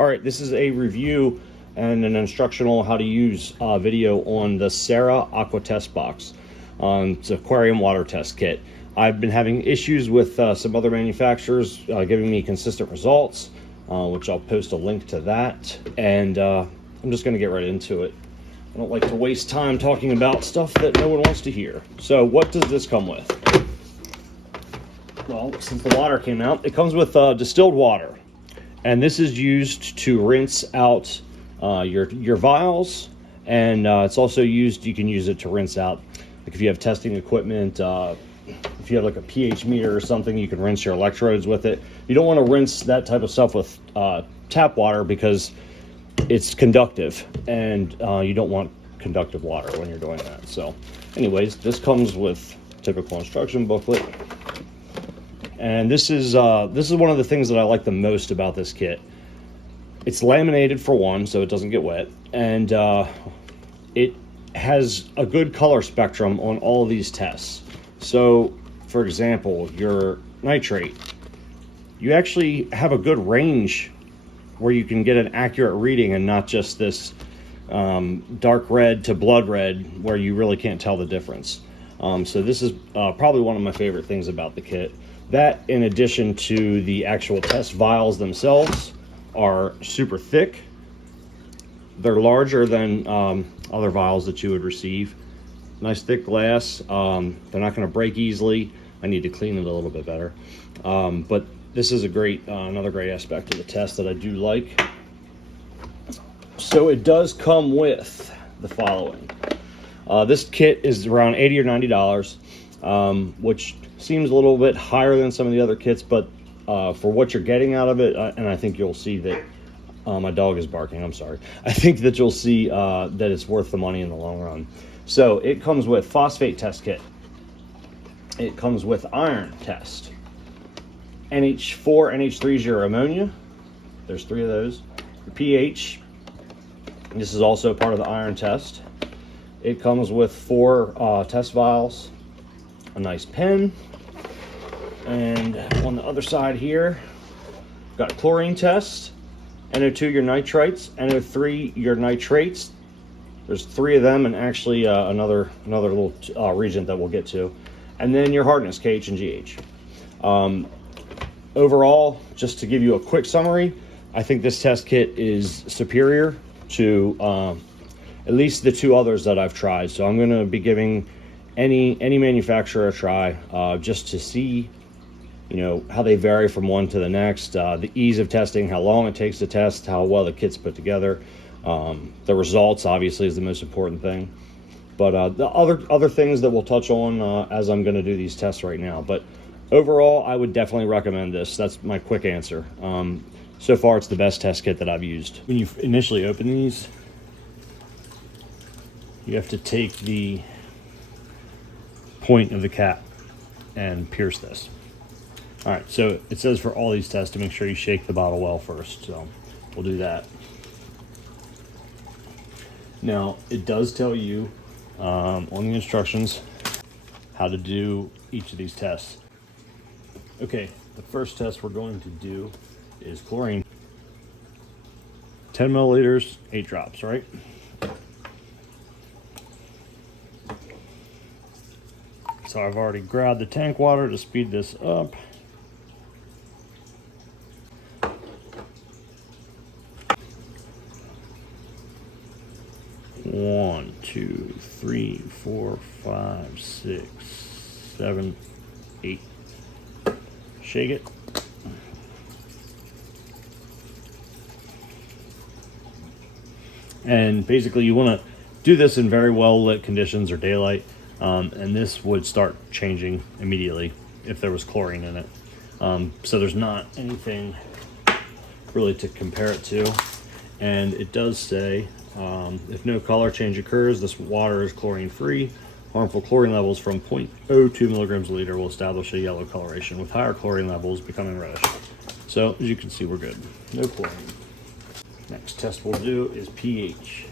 All right, this is a review and an instructional how to use video on the Sera Aqua test box. It's an aquarium water test kit. I've been having issues with some other manufacturers giving me consistent results, which I'll post a link to that. And I'm just going to get right into it. I don't like to waste time talking about stuff that no one wants to hear. So what does this come with? Well, since the water came out, it comes with distilled water. And this is used to rinse out your vials, and it's also used, you can use it to rinse out, like if you have testing equipment, if you have like a pH meter or something, you can rinse your electrodes with it. You don't want to rinse that type of stuff with tap water because it's conductive, and you don't want conductive water when you're doing that. So anyways, this comes with typical instruction booklet. And this is one of the things that I like the most about this kit. It's laminated for one, so it doesn't get wet, and it has a good color spectrum on all of these tests. So, for example, your nitrate, you actually have a good range where you can get an accurate reading and not just this dark red to blood red where you really can't tell the difference. So this is probably one of my favorite things about the kit. That, in addition to the actual test vials themselves, are super thick. They're larger than other vials that you would receive. Nice thick glass. They're not going to break easily. I need to clean it a little bit better. But this is a great, another great aspect of the test that I do like. So it does come with the following. This kit is around $80 or $90, which seems a little bit higher than some of the other kits, but for what you're getting out of it, and I think you'll see that my dog is barking, I'm sorry. I think that you'll see that it's worth the money in the long run. So it comes with phosphate test kit. It comes with iron test. NH4, NH3 is your ammonia. There's 3 of those. Your pH. This is also part of the iron test. It comes with 4 test vials, a nice pen, and on the other side here, got a chlorine test, NO2 your nitrites, NO3 your nitrates. There's 3 of them, and actually another little reagent that we'll get to, and then your hardness, KH and GH. Overall, just to give you a quick summary, I think this test kit is superior to at least the 2 others that I've tried. So I'm going to be giving any manufacturer a try, just to see, you know, how they vary from one to the next, the ease of testing, how long it takes to test, how well the kit's put together. The results obviously is the most important thing, but the other things that we'll touch on as I'm going to do these tests right now. But overall, I would definitely recommend this. That's my quick answer. So far, it's the best test kit that I've used. When you initially open these, you have to take the point of the cap and pierce this. All right, so it says for all these tests to make sure you shake the bottle well first, so we'll do that. Now, it does tell you on the instructions how to do each of these tests. Okay, the first test we're going to do is chlorine. 10 milliliters, 8 drops, right? So I've already grabbed the tank water to speed this up. One, 2, 3, 4, 5, 6, 7, 8. Shake it. And basically you want to do this in very well lit conditions or daylight. And this would start changing immediately if there was chlorine in it. So there's not anything really to compare it to. And it does say, if no color change occurs, this water is chlorine free. Harmful chlorine levels from 0.02 milligrams a liter will establish a yellow coloration, with higher chlorine levels becoming reddish. So as you can see, we're good. No chlorine. Next test we'll do is pH.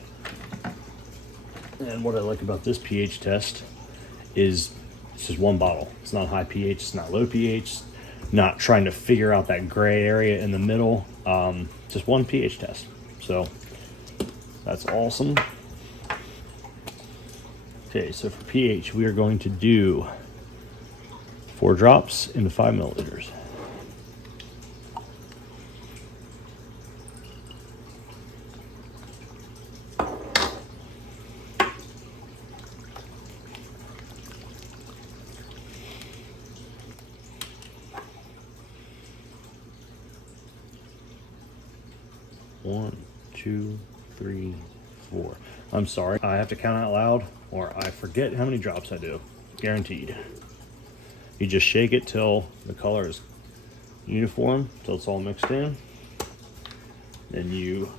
And what I like about this pH test is it's just one bottle. It's not high pH, it's not low pH. not trying to figure out that gray area in the middle. Just one pH test. So that's awesome. Okay, so for pH, we are going to do 4 drops into 5 milliliters. One, two, three, 4. I'm sorry, I have to count out loud or I forget how many drops I do. Guaranteed. You just shake it till the color is uniform, till it's all mixed in. Then you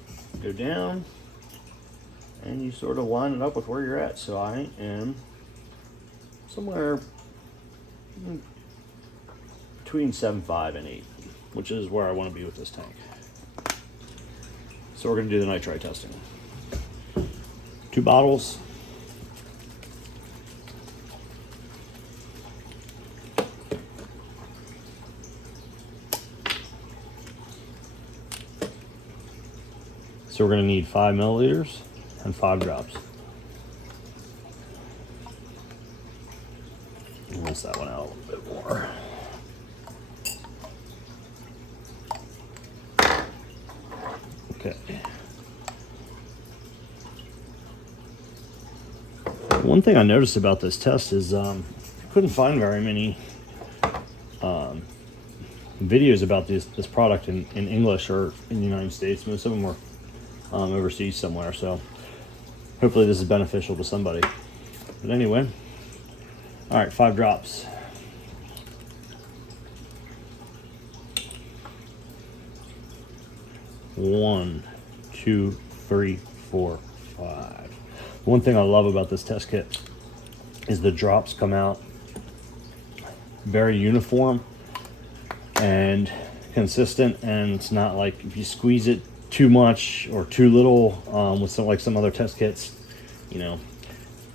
go down and you sort of line it up with where you're at. So I am somewhere between 7.5 and 8, which is where I want to be with this tank. So we're going to do the nitrite testing. 2 bottles. So we're going to need 5 milliliters and 5 drops. Rinse that one out a little bit more. Okay. One thing I noticed about this test is I couldn't find very many videos about this product in English or in the United States. Most of them were overseas somewhere, so hopefully this is beneficial to somebody. But anyway, all right, 5 drops. One, two, three, 4, 5. One thing I love about this test kit is the drops come out very uniform and consistent, and it's not like if you squeeze it too much or too little with some other test kits, you know,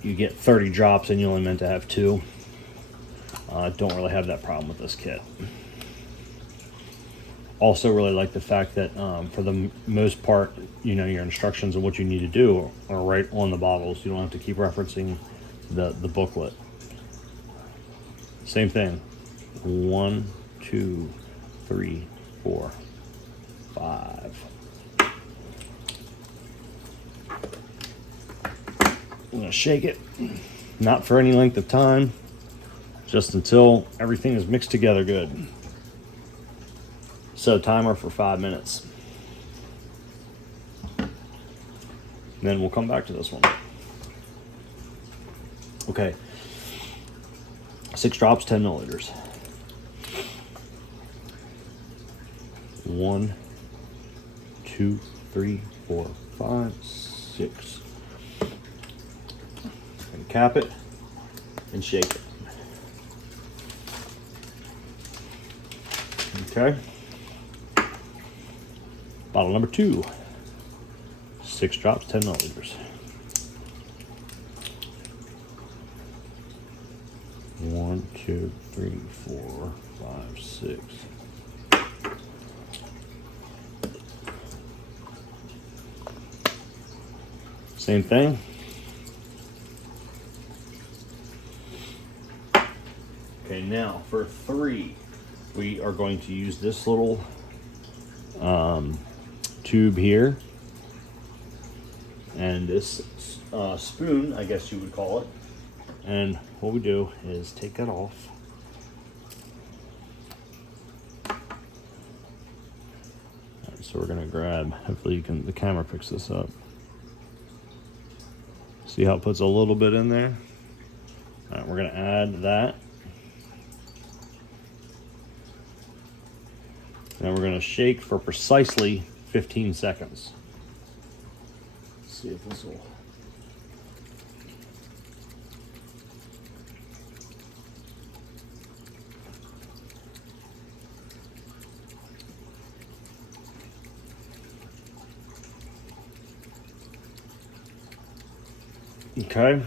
you get 30 drops and you only meant to have 2. Don't really have that problem with this kit. Also really like the fact that for the most part, you know, your instructions on what you need to do are right on the bottles. You don't have to keep referencing the booklet. Same thing. 1, 2, 3, 4, 5. I'm gonna shake it, not for any length of time, just until everything is mixed together good. So timer for 5 minutes. Then we'll come back to this one. Okay. 6 drops, 10 milliliters. 1, 2, 3, 4, 5, 6. And cap it and shake it. Okay. Bottle number 2. 6 drops, 10 milliliters. 1, 2, 3, 4, 5, 6. Same thing. Okay, now for 3, we are going to use this little tube here and this spoon, I guess you would call it. And what we do is take that off. Right, so we're gonna grab, hopefully the camera picks this up. See how it puts a little bit in there? All right, we're gonna add that. Now we're gonna shake for precisely 15 seconds. Let's see if this will. Okay.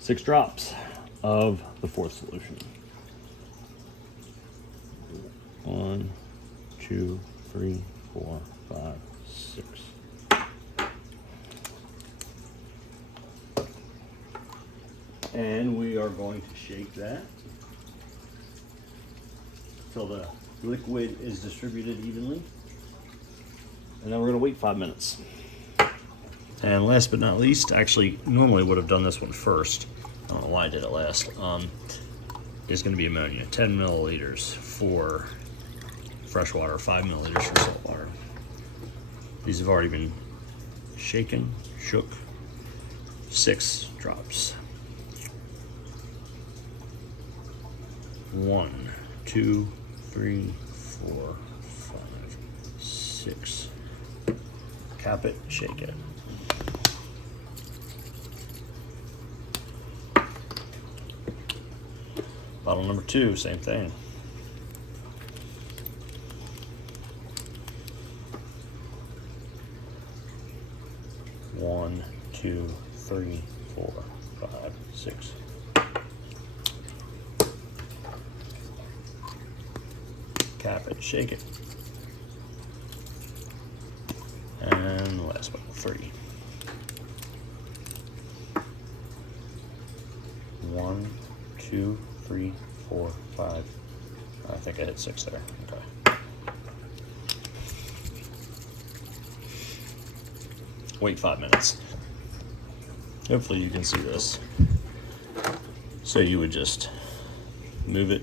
6 drops. of the fourth solution. 1, 2, 3, 4, 5, 6. And we are going to shake that until the liquid is distributed evenly. And then we're going to wait 5 minutes. And last but not least, actually normally would have done this one first. I don't know why I did it last. Is going to be ammonia, 10 milliliters for fresh water, 5 milliliters for salt water. These have already been shaken, shook, 6 drops. 1, 2, 3, 4, 5, 6. Cap it, shake it. Bottle number 2, same thing. 1, 2, 3, 4, 5, 6. Cap it, shake it. And last one, 3. 1, 2, 3, 4, 5. I think I hit 6 there. Okay. Wait 5 minutes. Hopefully you can see this. So you would just move it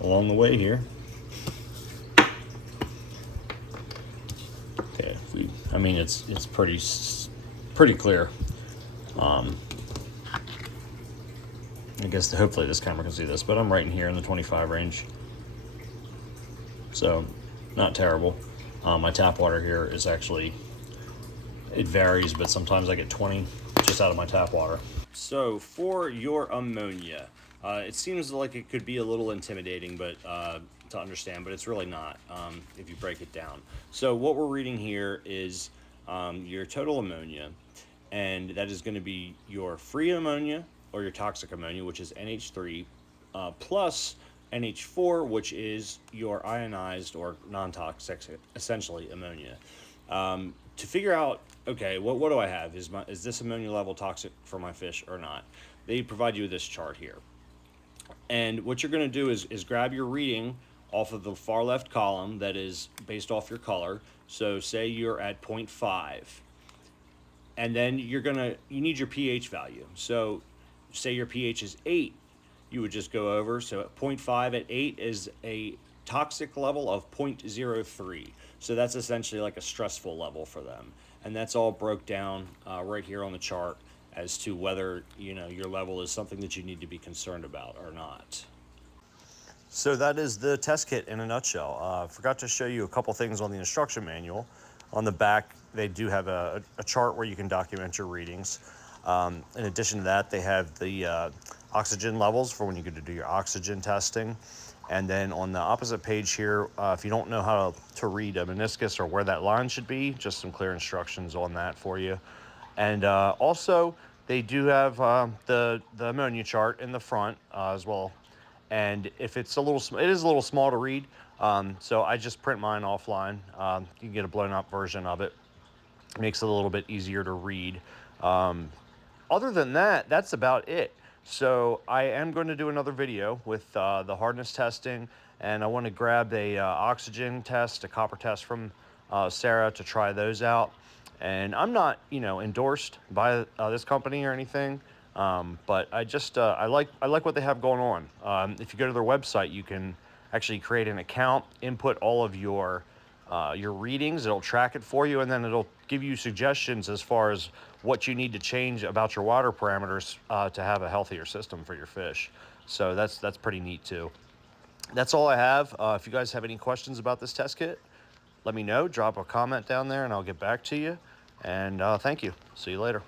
along the way here. Okay, I mean it's pretty clear. I guess hopefully this camera can see this, but I'm right in here in the 25 range. So not terrible. My tap water here is actually, it varies, but sometimes I get 20 just out of my tap water. So for your ammonia, it seems like it could be a little intimidating, but to understand, but it's really not if you break it down. So what we're reading here is your total ammonia, and that is going to be your free ammonia or your toxic ammonia, which is NH3, plus NH4, which is your ionized or non-toxic, essentially ammonia. To figure out, okay, what do I have? Is this ammonia level toxic for my fish or not? They provide you with this chart here. And what you're going to do is grab your reading off of the far left column that is based off your color. So say you're at 0.5. And then you need your pH value. So say your pH is 8, you would just go over. So at 0.5 at 8 is a toxic level of 0.03. So that's essentially like a stressful level for them. And that's all broke down right here on the chart as to whether your level is something that you need to be concerned about or not. So that is the test kit in a nutshell. Forgot to show you a couple things on the instruction manual. On the back, they do have a chart where you can document your readings. In addition to that, they have the oxygen levels for when you get to do your oxygen testing. And then on the opposite page here, if you don't know how to read a meniscus or where that line should be, just some clear instructions on that for you. And also, they do have the ammonia chart in the front as well. And if it's it is a little small to read, so I just print mine offline. You can get a blown up version of it. Makes it a little bit easier to read. Other than that, that's about it. So I am going to do another video with the hardness testing, and I want to grab a oxygen test, a copper test from Sera to try those out. And I'm not, endorsed by this company or anything, but I like what they have going on. If you go to their website, you can actually create an account, input all of your readings. It'll track it for you, and then it'll give you suggestions as far as what you need to change about your water parameters to have a healthier system for your fish. So that's pretty neat too. That's all I have. If you guys have any questions about this test kit, let me know. Drop a comment down there and I'll get back to you. And thank you. See you later.